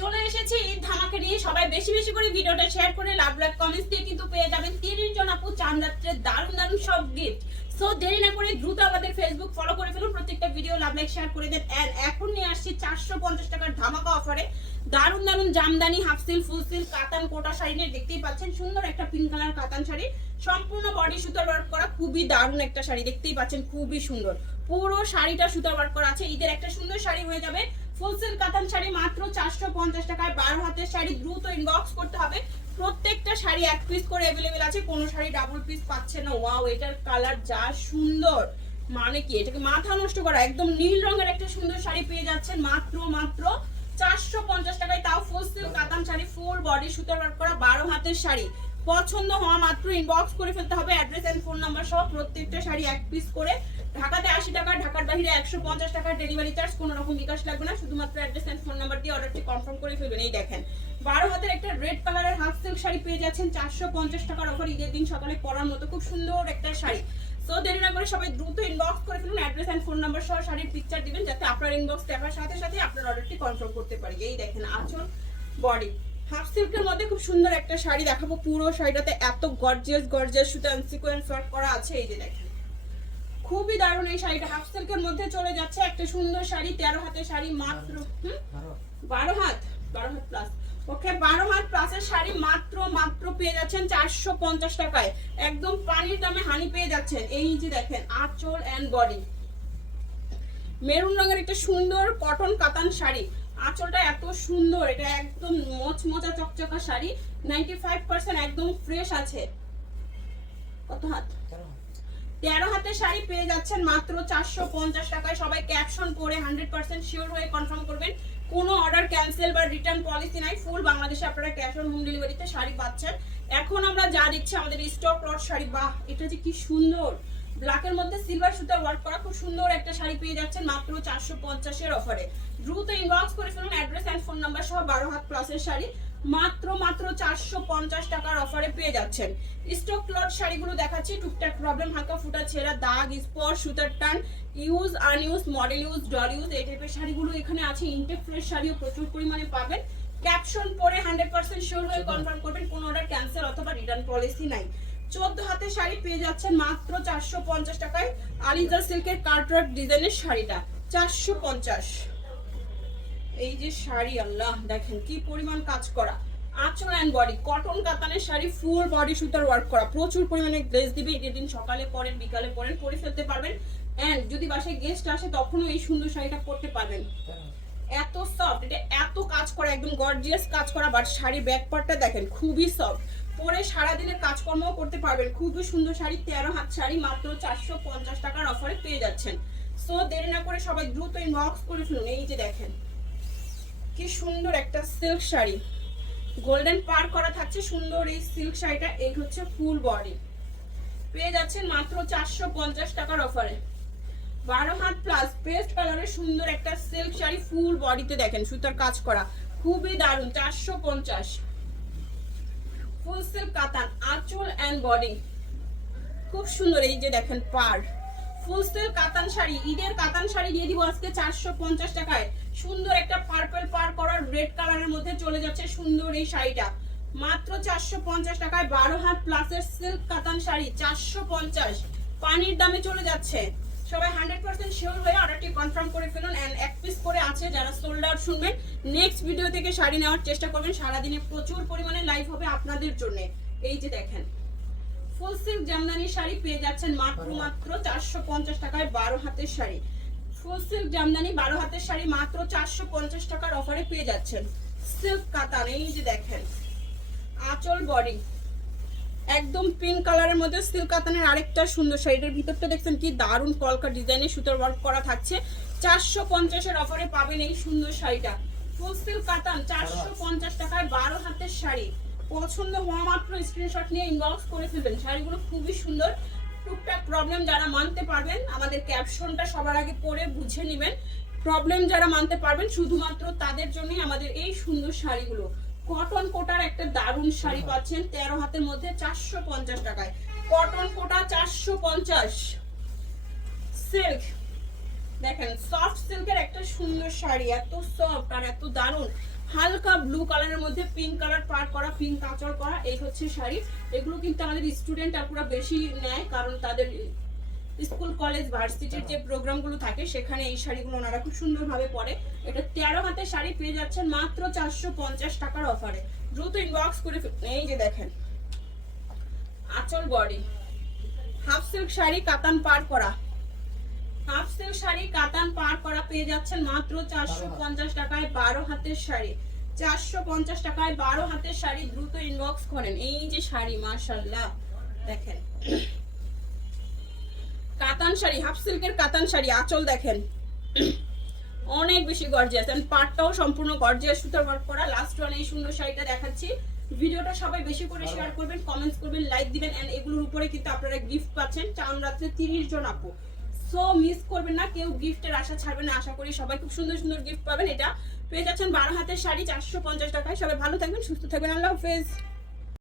চলে এসেছি ঈদ ধামাকা নিয়ে। সবাই বেশি বেশি করে ভিডিওটা শেয়ার করে লাভ লাভ কমেন্টস দিয়ে কিন্তু পেয়ে যাবেন 30 জন আপু চাঁদ রাত্রে দারুণ দারুণ সব গিফট। সো দেরি না করে দ্রুত আমাদের ফেসবুক ফলো করে ফেলুন, প্রত্যেকটা ভিডিও লাভ লাইক শেয়ার করে দেন। এন্ড এখন নিয়ে আসছি 450 টাকার ধামাকা অফারে দারুণ দারুণ জামদানি হাফ সিল ফুল সিল কাতান কোটা শাড়ি নিয়ে দেখতেই পাচ্ছেন। সুন্দর একটা পিঙ্ক কালার কাতান শাড়ি, সম্পূর্ণ বডি সুতার ওয়ার্ক করা, খুবই দারুণ একটা শাড়ি দেখতেই পাচ্ছেন, খুবই সুন্দর। পুরো শাড়িটা সুতার ওয়ার্ক করা আছে। ঈদের একটা সুন্দর শাড়ি হয়ে যাবে। ফুল সিল্ক কাতান শাড়ি মাত্র 450 টাকায়, 12 হাতের শাড়ি। দ্রুত ইনবক্স করতে হবে। প্রত্যেকটা শাড়ি এক পিস করে अवेलेबल আছে, কোনো শাড়ি ডাবল পিস পাচ্ছে না। ওয়াও, এটার কালার যা সুন্দর, মানে কি এটাকে মাথা নষ্ট করা। একদম নীল রঙের একটা সুন্দর শাড়ি পেয়ে যাচ্ছেন মাত্র 450 টাকায়, তাও ফুল সিল্ক কাতান শাড়ি, ফুল বডি সুতার ওয়ার্ক করা, 12 হাতের শাড়ি। পছন্দ হওয়া মাত্র ইনবক্স করে ফেলতে হবে, অ্যাড্রেস এন্ড ফোন নাম্বার সহ। প্রত্যেকটা শাড়ি এক পিস করে। ঢাকাতে 80 টাকা, ঢাকার বাইরে 150 টাকা ডেলিভারি চার্জ, কোনো রকম বিকাশ লাগবে না। শুধুমাত্র অ্যাড্রেস এন্ড ফোন নাম্বার দিয়ে অর্ডারটি কনফার্ম করে ফেলবেন। এই দেখেন 12 হাতের একটা রেড কালারের হাফ সিল্ক শাড়ি পেয়ে যাচ্ছেন 450 টাকার অফার। ঈদের দিন সকালে পরার মতো খুব সুন্দর একটা শাড়ি। সো দেরি না করে সবাই দ্রুত ইনবক্স করে ফেলুন, অ্যাড্রেস এন্ড ফোন নাম্বার সহ শাড়ির পিকচার দিবেন, যাতে আপনার ইনবক্স দেখার সাথে সাথে আপনার অর্ডারটি কনফার্ম করতে পারি। এই দেখেন আঁচল বডি হাফ সিল্কের মধ্যে খুব সুন্দর একটা শাড়ি দেখাবো। পুরো শাড়িটাতে এত গর্জিয়াস গর্জিয়াস সুতা সিকোয়েন্স ওয়ার্ক করা আছে। এই যে দেখেন খুবই দারুণ এই শাড়িটা, হাফ সিল্কের মধ্যে চলে যাচ্ছে। একটা সুন্দর শাড়ি, 13 হাতের শাড়ি মাত্র 12 হাত প্লাস। ওকে, 12 হাত প্লাসের শাড়ি মাত্র পেয়ে যাচ্ছেন 450 টাকায়। একদম পানির দামে হানি পেয়ে যাচ্ছেন। এই যে দেখেন আঁচল এন্ড বডি মেরুন রঙের একটা সুন্দর কটন কাতান শাড়ি। আঁচলটা এত সুন্দর, এটা একদম মচমচা চকচকা শাড়ি, 95% একদম ফ্রেশ আছে। কত হাত? 13 হাতের শাড়ি পেয়ে যাচ্ছেন মাত্র 450 টাকায়। সবাই ক্যাপশন পরে 100% শিওর হয়ে কনফার্ম করবেন। কোনো অর্ডার ক্যান্সেল বা রিটার্ন পলিসি নাই। ফুল বাংলাদেশে আপনারা ক্যাশ অন হোম ডেলিভারিতে শাড়ি পাচ্ছেন। এখন আমরা যা দিচ্ছি আমাদের স্টক লট শাড়ি। বাহ, এটা যে কি সুন্দর, ব্ল্যাকের মধ্যে সিলভার সুতা ওয়ার্ক করা খুব সুন্দর একটা শাড়ি পেয়ে যাচ্ছেন মাত্র 450 এর অফারে। দ্রুত ইনবক্স করে ফেলুন, অ্যাড্রেস এন্ড ফোন নাম্বার সহ। 12 হাত প্লাসের শাড়ি মাত্র 450 টাকার অফারে পেয়ে যাচ্ছেন। স্টক লট শাড়িগুলো দেখাচ্ছি। টুকটাক প্রবলেম, হালকা ফুটা ছেঁড়া, দাগ, স্পট, সুতার টান, use আনইউজ, model use, doll use, এই টাইপের শাড়িগুলো এখানে আছে। ইনটেক ফ্রেশ শাড়িও প্রচুর পরিমাণে পাবেন। ক্যাপশন পরে 100% শিওর হয়ে কনফার্ম করবেন। কোনো অর্ডার ক্যান্সেল অথবা রিটার্ন পলিসি নাই। 14 হাতের শাড়ি পেয়ে যাচ্ছেন মাত্র 450 টাকায়। আলিজা সিল্কের কাটওয়ার্ক ডিজাইনের শাড়িটা 450। এই যে শাড়ি, আল্লাহ দেখেন কি পরিমাণ কাজ করা। আঁচল এন্ড বডি কটন কাতানের শাড়ি, ফুল বডি সুতার ওয়ার্ক করা, প্রচুর পরিমাণে গ্লেজ দিবে। ঈদের দিন সকালে পরেন, বিকালে পরেন, পরে ফেলতে পারবেন। এন্ড যদি বাসায় গেস্ট আসে তখনও এই সুন্দর শাড়িটা পরতে পারবেন। এত সফট, এটা এত কাজ করা, একদম গর্জিয়াস কাজ করা। বাট শাড়ির ব্যাক পার্টটা দেখেন খুবই সফট, পরে সারাদিনের কাজকর্মও করতে পারবেন। খুবই সুন্দর শাড়ি, 13 হাত শাড়ি মাত্র 450 টাকার অফারে পেয়ে যাচ্ছেন। সো দেরি না করে সবাই দ্রুত ইনবক্স করে ফেলুন। এই যে দেখেন কি সুন্দর একটা সিল্ক শাড়ি, গোল্ডেন পার করা থাকছে সুন্দর এই সিল্ক শাড়িটা। এই হচ্ছে ফুল বডি, পেয়ে যাচ্ছেন মাত্র 450 টাকার অফারে। 12 হাত প্লাস পেস্ট কালারের সুন্দর একটা সিল্ক শাড়ি, ফুল বডিতে দেখেন সুতার কাজ করা, খুবই দারুণ। 450 ফুল সিল্ক কাতান, আঁচল এন্ড বডি খুব সুন্দর। এই যে দেখেন পার, ফুল সিল্ক কাতান শাড়ি। ঈদের কাতান শাড়ি দিয়ে দিব আজকে 450 টাকায়। সুন্দর একটা পার্পল পার করার রেড কালারের মধ্যে চলে যাচ্ছে সুন্দর এই শাড়িটা মাত্র 450 টাকায়। 12 হাত প্লাসের সিল্ক কাতান শাড়ি 450, পানির দামে চলে যাচ্ছে। সবাই 100% শিওর হয়ে অর্ডারটি কনফার্ম করে ফেলুন। এন্ড এক পিস করে আছে, যারা সোল্ড আউট শুনবেন নেক্সট ভিডিও থেকে শাড়ি নেওয়ার চেষ্টা করবেন। সারাদিনে প্রচুর পরিমাণে লাইভ হবে আপনাদের জন্য। এই যে দেখেন ফুল সিল্ক জামদানি শাড়ি পেয়ে যাচ্ছেন মাত্র 450 টাকায়। 12 হাতের শাড়ি, ফুল সিল্ক জামদানি 12 হাতের শাড়ি মাত্র 450 টাকার অফারে পেয়ে যাচ্ছেন। সিল্ক কাতান, এই যে দেখেন আঁচল বডি একদম পিঙ্ক কালারের মধ্যে সিল্ক কাতানের আরেকটা সুন্দর শাড়িটার ভিতরটা দেখছেন কি দারুণ কলকা ডিজাইনের সুতার ওয়ার্ক করা থাকছে। 450 এর অফারে পাবেন এই সুন্দর শাড়িটা। ফুল সিল্ক কাতান 450 টাকায়, 12 হাতের শাড়ি। পছন্দ হওয়া মাত্র স্ক্রিনশট নিয়ে ইনবক্স করে ফেলবেন। শাড়িগুলো খুবই সুন্দর। টুকটাক প্রবলেম যারা মানতে পারবেন, আমাদের ক্যাপশনটা সবার আগে পড়ে বুঝে নেবেন। প্রবলেম যারা মানতে পারবেন শুধুমাত্র তাদের জন্যই আমাদের এই সুন্দর শাড়িগুলো। কটন কোটার একটা দারুণ শাড়ি পাচ্ছেন 13 হাতের মধ্যে 450 টাকায়। কটন কোটা 450। সিল্ক দেখেন সফট সিল্কের একটা সুন্দর শাড়ি, এত সফট আর এত দারুণ। হালকা ব্লু কালারের মধ্যে পিঙ্ক কালার পার করা, পিঙ্ক আঁচল করা, এই হচ্ছে শাড়ি। এগুলো কিন্তু আমাদের স্টুডেন্ট আর পুরো বেশি নেয়, কারণ তাদের স্কুল কলেজ ভার্সিটির যে প্রোগ্রামগুলো থাকে সেখানে এই শাড়িগুলো ওনারা খুব সুন্দরভাবে পরে। এটা 13 হাতের শাড়ি পেয়ে যাচ্ছেন মাত্র 450 টাকার অফারে। দ্রুত ইনবক্স করে এই যে দেখেন আঁচল বডি, হাফ সিল্ক শাড়ি কাতান পার করা, হাফ সিল্ক শাড়ি কাতান পার করা পেয়ে যাচ্ছেন মাত্র 450 টাকায় 12 হাতের শাড়ি। 450 টাকায় 12 হাতের শাড়ি, দ্রুত ইনবক্স করেন। এই যে শাড়ি মাশাআল্লাহ দেখেন, কাতান শাড়ি, হাফ সিল্কের কাতান শাড়ি, আঁচল দেখেন অনেক বেশি গর্জিয়াস, এন্ড পাটটাও সম্পূর্ণ গর্জিয়াস সুতার ওয়ার্ক করা। লাস্ট ওয়ান এই সুন্দর শাড়িটা দেখাচ্ছি। ভিডিওটা সবাই বেশি করে শেয়ার করবেন, কমেন্টস করবেন, লাইক দিবেন, এন্ড এগুলোর উপরে কিন্তু আপনারা গিফট পাচ্ছেন। চাঁদ রাত্রে 30 জন আপু, সো মিস করবেন না, কেউ গিফটের আশা ছাড়বেন না। আশা করি সবাই খুব সুন্দর সুন্দর গিফট পাবেন। এটা পেয়ে যাচ্ছেন 12 হাতের শাড়ি 450 টাকায়। সবাই ভালো থাকবেন, সুস্থ থাকবেন, আল্লাহ হাফেজ।